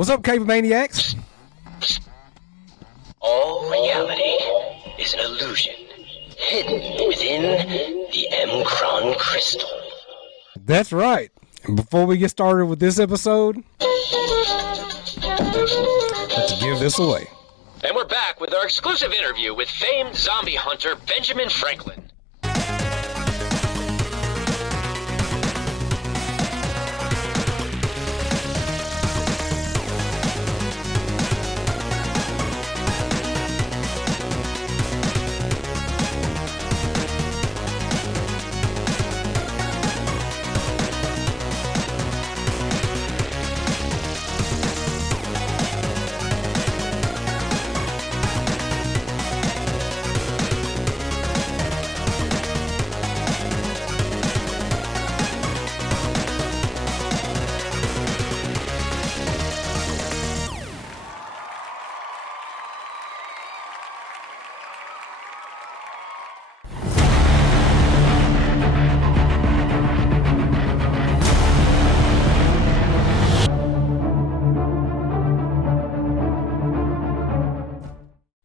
What's up, Cave Maniacs? All reality is an illusion hidden within the M-Cron crystal. That's right. And before we get started with this episode, let's give this away. And we're back with our exclusive interview with famed zombie hunter Benjamin Franklin.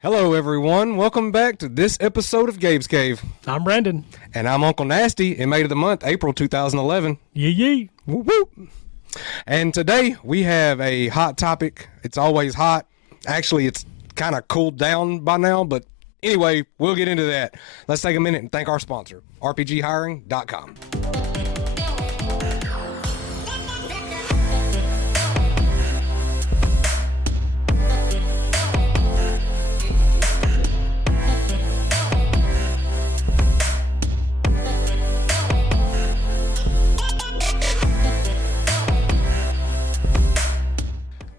Hello, everyone. Welcome back to this episode of Gabe's Cave. I'm Brandon. And I'm Uncle Nasty. It made of the month, April 2011. Yee yee. Whoop, whoop. And today we have a hot topic. It's always hot. Actually, it's kind of cooled down by now, but anyway, we'll get into that. Let's take a minute and thank our sponsor, RPGhiring.com.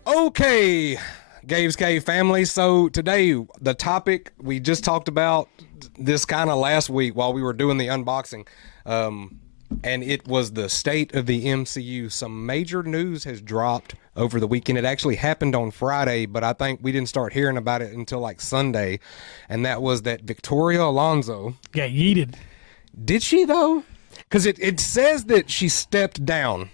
Okay, Gabe's Cave family. So today, the topic, we just talked about this kind of last week while we were doing the unboxing, and it was the state of the MCU. Some major news has dropped over the weekend. It actually happened on Friday, but I think we didn't start hearing about it until like Sunday, and that was that Victoria Alonso Got yeeted. Did she though? Because it says that she stepped down.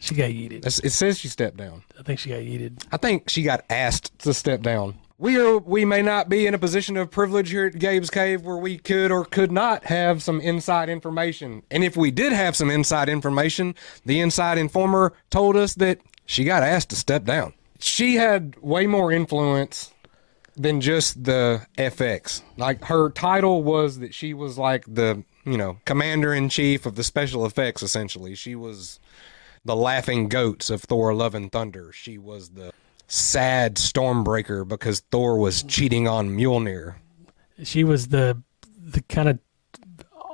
She got yeeted. It says she stepped down. I think she got yeeted. I think she got asked to step down. We may not be in a position of privilege here at Gabe's Cave where we could or could not have some inside information. And if we did have some inside information, the inside informer told us that she got asked to step down. She had way more influence than just the FX. Like, her title was that she was like the, commander-in-chief of the special effects, essentially. She was the laughing goats of Thor Love and Thunder. She was the sad Stormbreaker because Thor was cheating on Mjolnir. She was the kind of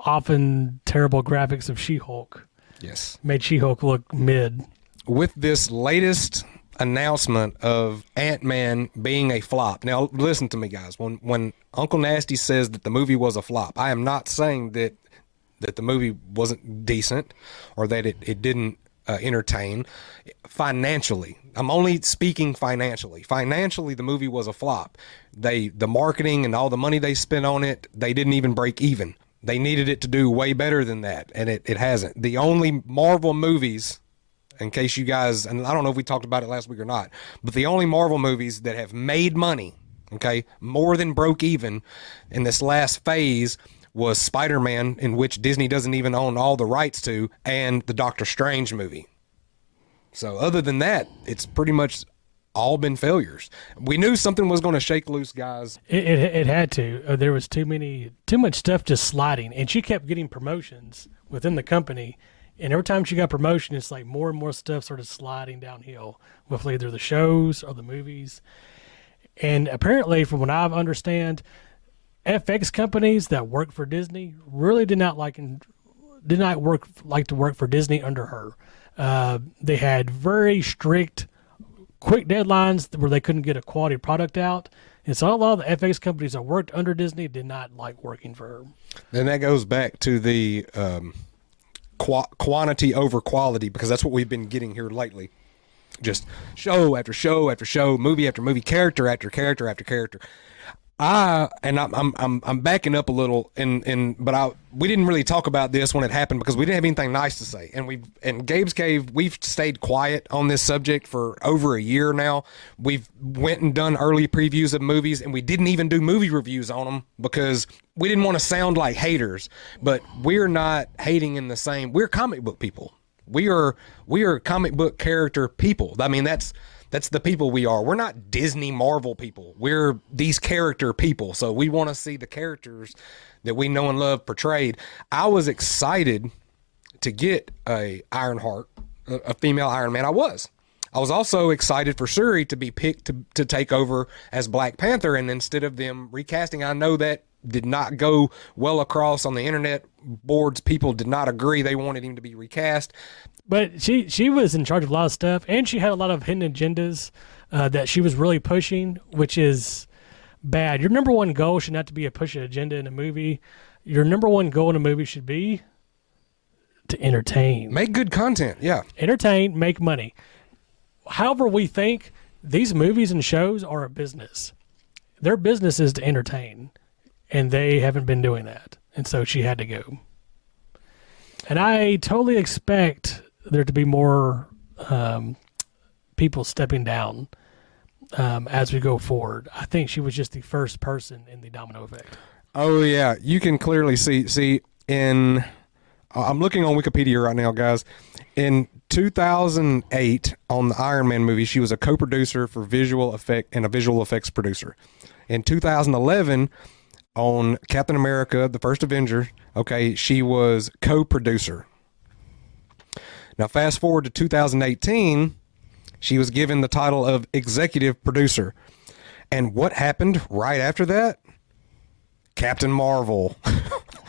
often terrible graphics of She-Hulk. Yes. Made She-Hulk look mid. With this latest announcement of Ant-Man being a flop. Now, listen to me, guys. When Uncle Nasty says that the movie was a flop, I am not saying that the movie wasn't decent or that it didn't entertain. Financially, I'm only speaking financially. Financially, the movie was a flop. The marketing and all the money they spent on it, they didn't even break even. They needed it to do way better than that, and it hasn't. The only Marvel movies, in case you guys, and I don't know if we talked about it last week or not, but the only Marvel movies that have made money, okay, more than broke even in this last phase was Spider-Man, in which Disney doesn't even own all the rights to, and the Doctor Strange movie. So other than that, it's pretty much all been failures. We knew something was going to shake loose, guys. It had to. There was too much stuff just sliding, and she kept getting promotions within the company. And every time she got promotion, it's like more and more stuff started sliding downhill with either the shows or the movies. And apparently, from what I understand, FX companies that work for Disney really did not like to work for Disney under her. They had very strict, quick deadlines where they couldn't get a quality product out. And so a lot of the FX companies that worked under Disney did not like working for her. And that goes back to the quantity over quality, because that's what we've been getting here lately. Just show after show after show, movie after movie, character after character after character. I'm backing up a little, but we didn't really talk about this when it happened because we didn't have anything nice to say. And Gabe's Cave, we've stayed quiet on this subject for over a year now. We've went and done early previews of movies, and we didn't even do movie reviews on them because we didn't want to sound like haters. But we're not hating in the same. We're comic book people. We are comic book character people. I mean, that's the people we are. We're not Disney Marvel people. We're these character people. So we want to see the characters that we know and love portrayed. I was excited to get a Ironheart, a female Iron Man. I was also excited for Shuri to be picked to take over as Black Panther. And instead of them recasting, I know that did not go well across on the internet boards. People did not agree. They wanted him to be recast. But she was in charge of a lot of stuff, and she had a lot of hidden agendas that she was really pushing, which is bad. Your number one goal should not to be a push agenda in a movie. Your number one goal in a movie should be to entertain. Make good content, yeah. Entertain, make money. However we think, these movies and shows are a business. Their business is to entertain, and they haven't been doing that. And so she had to go. And I totally expect there to be more people stepping down as we go forward. I think she was just the first person in the domino effect. Oh yeah, you can clearly see in. I'm looking on Wikipedia right now, guys. In 2008, on the Iron Man movie, she was a co-producer for visual effect and a visual effects producer. In 2011, on Captain America: The First Avenger, okay, she was co-producer. Now, fast forward to 2018, she was given the title of executive producer. And what happened right after that? Captain Marvel,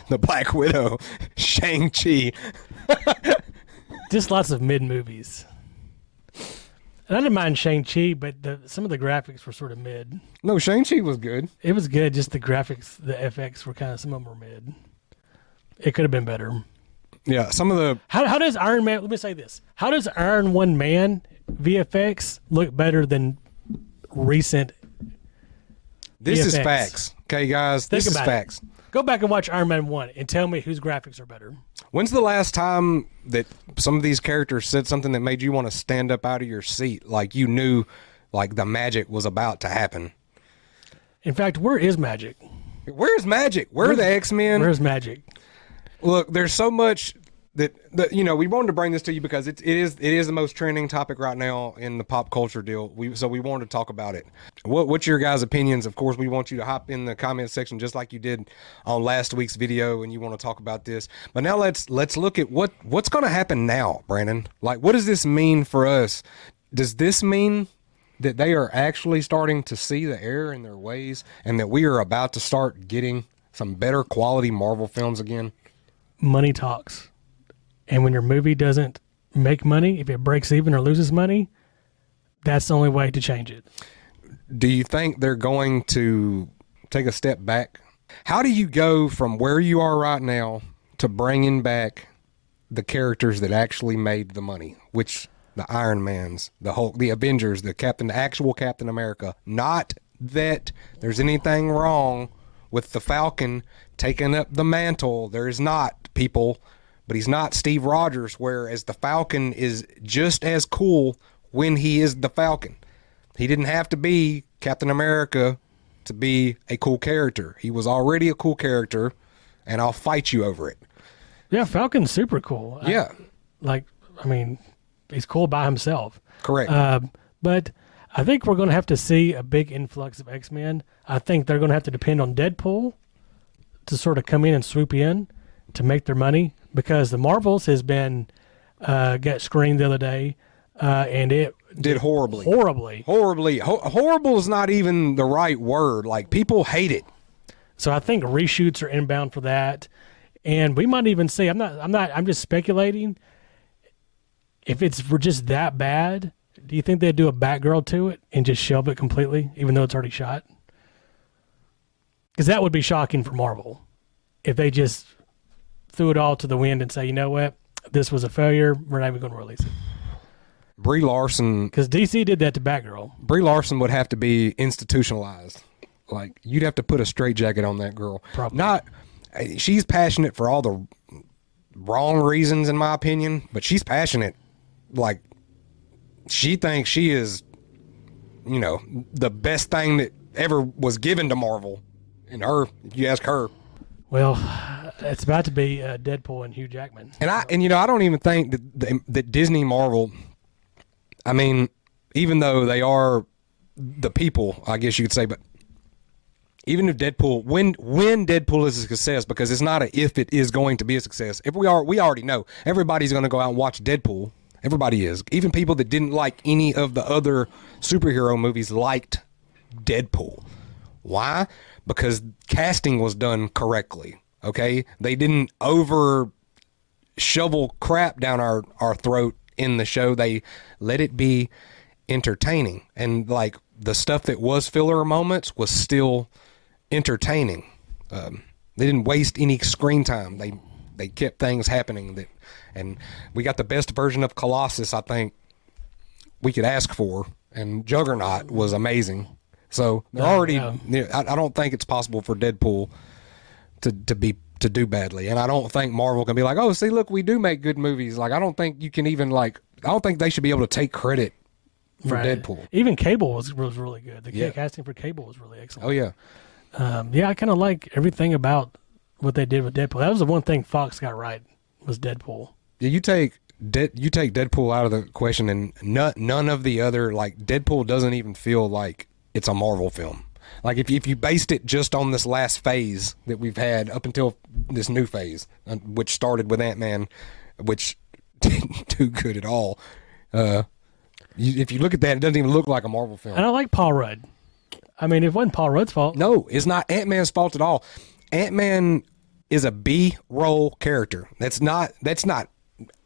the Black Widow, Shang-Chi. Just lots of mid movies. And I didn't mind Shang-Chi, but some of the graphics were sort of mid. No, Shang-Chi was good. It was good, just the graphics, the FX were kind of, some of them were mid. It could have been better. Yeah, some of the... How does Iron Man, let me say this. How does Iron One Man VFX look better than recent This VFX? is facts. Okay, guys, this is facts. Go back and watch Iron Man 1 and tell me whose graphics are better. When's the last time that some of these characters said something that made you want to stand up out of your seat like you knew like the magic was about to happen? In fact, where is Magic? Where's Magic? Where are the X-Men? Where's Magic? Look, there's so much that we wanted to bring this to you because it is the most trending topic right now in the pop culture deal. So we wanted to talk about it. What's your guys' opinions? Of course, we want you to hop in the comment section just like you did on last week's video, and you want to talk about this. But now let's look at what's going to happen now, Brandon. Like, what does this mean for us? Does this mean that they are actually starting to see the error in their ways, and that we are about to start getting some better quality Marvel films again? Money talks. And when your movie doesn't make money, if it breaks even or loses money, that's the only way to change it. Do you think they're going to take a step back? How do you go from where you are right now to bringing back the characters that actually made the money, which the Iron Mans, the Hulk, the Avengers, the actual Captain America? Not that there's anything wrong with the Falcon taking up the mantle. There is not, people. But he's not Steve Rogers, whereas the Falcon is just as cool when he is the Falcon. He didn't have to be Captain America to be a cool character. He was already a cool character, and I'll fight you over it. Yeah, Falcon's super cool. Yeah. He's cool by himself. Correct. But I think we're going to have to see a big influx of X-Men. I think they're going to have to depend on Deadpool to sort of come in and swoop in to make their money. Because the Marvels has been got screened the other day, and it did horribly. Horrible is not even the right word. Like, people hate it. So I think reshoots are inbound for that, and we might even see. I'm just speculating. If it's just that bad, do you think they'd do a Batgirl to it and just shelve it completely, even though it's already shot? Because that would be shocking for Marvel if they just threw it all to the wind and say, you know what, this was a failure, we're not even going to release it. Brie Larson, because DC did that to Batgirl. Brie Larson would have to be institutionalized. Like, you'd have to put a straitjacket on that girl. Probably. She's passionate for all the wrong reasons, in my opinion, but she's passionate. Like, she thinks she is, you know, the best thing that ever was given to Marvel. And if you ask her. Well, it's about to be Deadpool and Hugh Jackman. And I don't even think that Disney Marvel, I mean, even though they are the people, I guess you could say, but even if Deadpool, when Deadpool is a success, because it's not if it is going to be a success. If we already know everybody's going to go out and watch Deadpool. Everybody is. Even people that didn't like any of the other superhero movies liked Deadpool. Why? Because casting was done correctly. Okay, they didn't over shovel crap down our throat in the show. They let it be entertaining, and like the stuff that was filler moments was still entertaining. They didn't waste any screen time. They kept things happening and we got the best version of Colossus I think we could ask for, and Juggernaut was amazing. So they're already. Yeah. I don't think it's possible for Deadpool to do badly, and I don't think Marvel can be like, oh, see, look, we do make good movies. Like, I don't think you can even I don't think they should be able to take credit for Deadpool. Even Cable was really good. The casting for Cable was really excellent. Oh yeah. I kind of like everything about what they did with Deadpool. That was the one thing Fox got right, was Deadpool. Yeah, you take Deadpool out of the question, and none of the other, like, Deadpool doesn't even feel like it's a Marvel film. Like, if you based it just on this last phase that we've had up until this new phase, which started with Ant-Man, which didn't do good at all. If you look at that, it doesn't even look like a Marvel film. And I like Paul Rudd. I mean, it wasn't Paul Rudd's fault. No, it's not Ant-Man's fault at all. Ant-Man is a B-roll character. That's not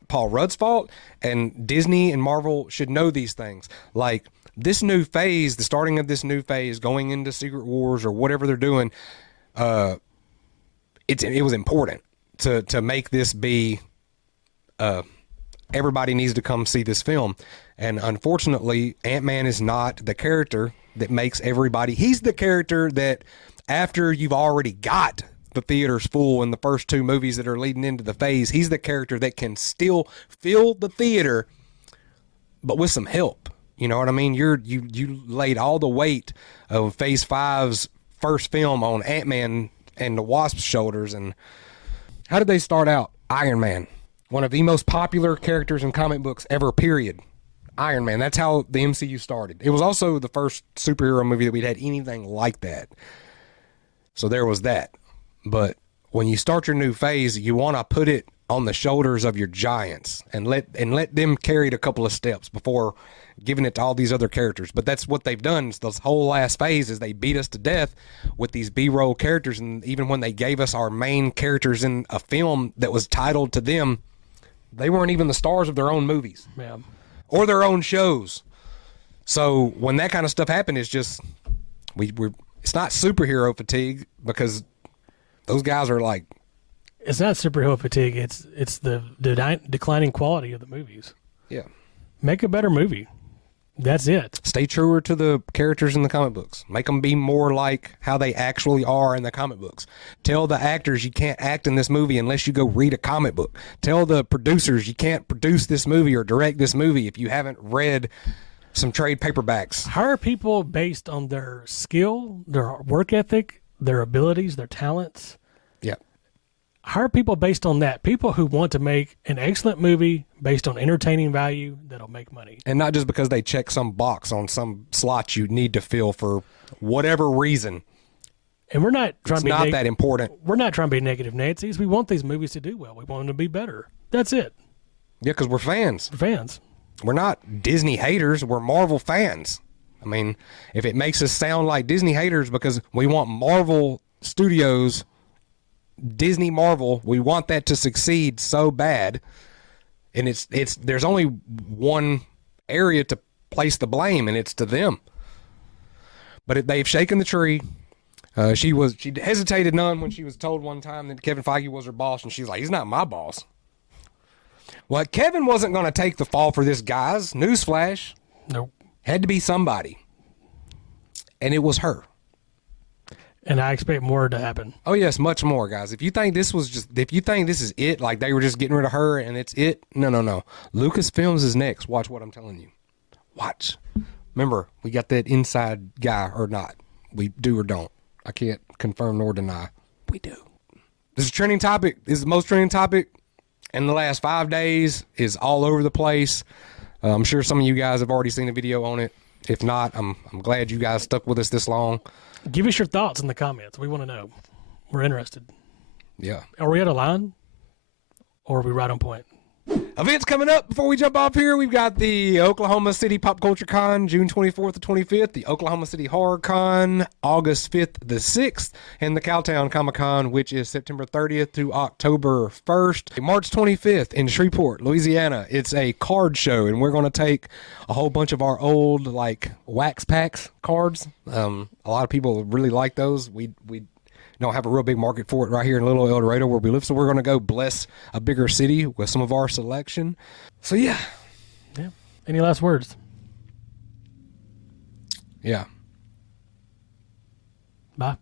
Paul Rudd's fault, and Disney and Marvel should know these things. Like, this new phase, the starting of this new phase, going into Secret Wars or whatever they're doing, it was important to make this be, everybody needs to come see this film. And unfortunately, Ant-Man is not the character that makes everybody. He's the character that, after you've already got the theaters full in the first two movies that are leading into the phase, he's the character that can still fill the theater, but with some help. You know what I mean? You laid all the weight of Phase 5's first film on Ant-Man and the Wasp's shoulders. And how did they start out? Iron Man, one of the most popular characters in comic books ever, period. Iron Man. That's how the MCU started. It was also the first superhero movie that we'd had anything like that. So there was that. But when you start your new phase, you want to put it on the shoulders of your giants and let them carry it a couple of steps before giving it to all these other characters. But that's what they've done. This whole last phase is they beat us to death with these B-roll characters. And even when they gave us our main characters in a film that was titled to them, they weren't even the stars of their own movies. Yeah. Or their own shows. So when that kind of stuff happened, it's just it's not superhero fatigue, because those guys are like, it's not superhero fatigue. It's the declining quality of the movies. Yeah. Make a better movie. That's it. Stay truer to the characters in the comic books. Make them be more like how they actually are in the comic books. Tell the actors you can't act in this movie unless you go read a comic book. Tell the producers you can't produce this movie or direct this movie if you haven't read some trade paperbacks. Hire people based on their skill, their work ethic, their abilities, their talents. Yeah. Hire people based on that. People who want to make an excellent movie based on entertaining value that'll make money. And not just because they check some box on some slot you need to fill for whatever reason. And we're not trying it's to be not that important. We're not trying to be negative Nancy's. We want these movies to do well. We want them to be better. That's it. Yeah, because we're fans. We're fans. We're not Disney haters. We're Marvel fans. I mean, if it makes us sound like Disney haters because we want Marvel Studios, Disney Marvel, we want that to succeed so bad, and it's there's only one area to place the blame, and it's to them. But they've shaken the tree. She hesitated none when she was told one time that Kevin Feige was her boss, and she's like, he's not my boss. Well, Kevin wasn't going to take the fall for this, guys. Newsflash. Nope. Had to be somebody. And it was her. And I expect more to happen. Oh yes, much more, guys. If you think this is it, like they were just getting rid of her and it's it, no. Lucasfilms is next. Watch what I'm telling you. Watch. Remember, we got that inside guy or not. We do or don't. I can't confirm nor deny. We do. This is a trending topic. This is the most trending topic in the last 5 days. Is all over the place. I'm sure some of you guys have already seen a video on it. If not, I'm glad you guys stuck with us this long. Give us your thoughts in the comments. We want to know. We're interested. Yeah. Are we out of line? Or are we right on point? Events coming up before we jump off here. We've got the Oklahoma City Pop Culture Con, June 24th to 25th. The Oklahoma City Horror Con, August 5th to 6th. And the Cowtown Comic Con, which is September 30th to October 1st. March 25th in Shreveport, Louisiana. It's a card show, and we're going to take a whole bunch of our old, like, wax packs cards. A lot of people really like those. We don't have a real big market for it right here in Little El Dorado where we live, so we're going to go bless a bigger city with some of our selection. So yeah. Any last words? Yeah. Bye.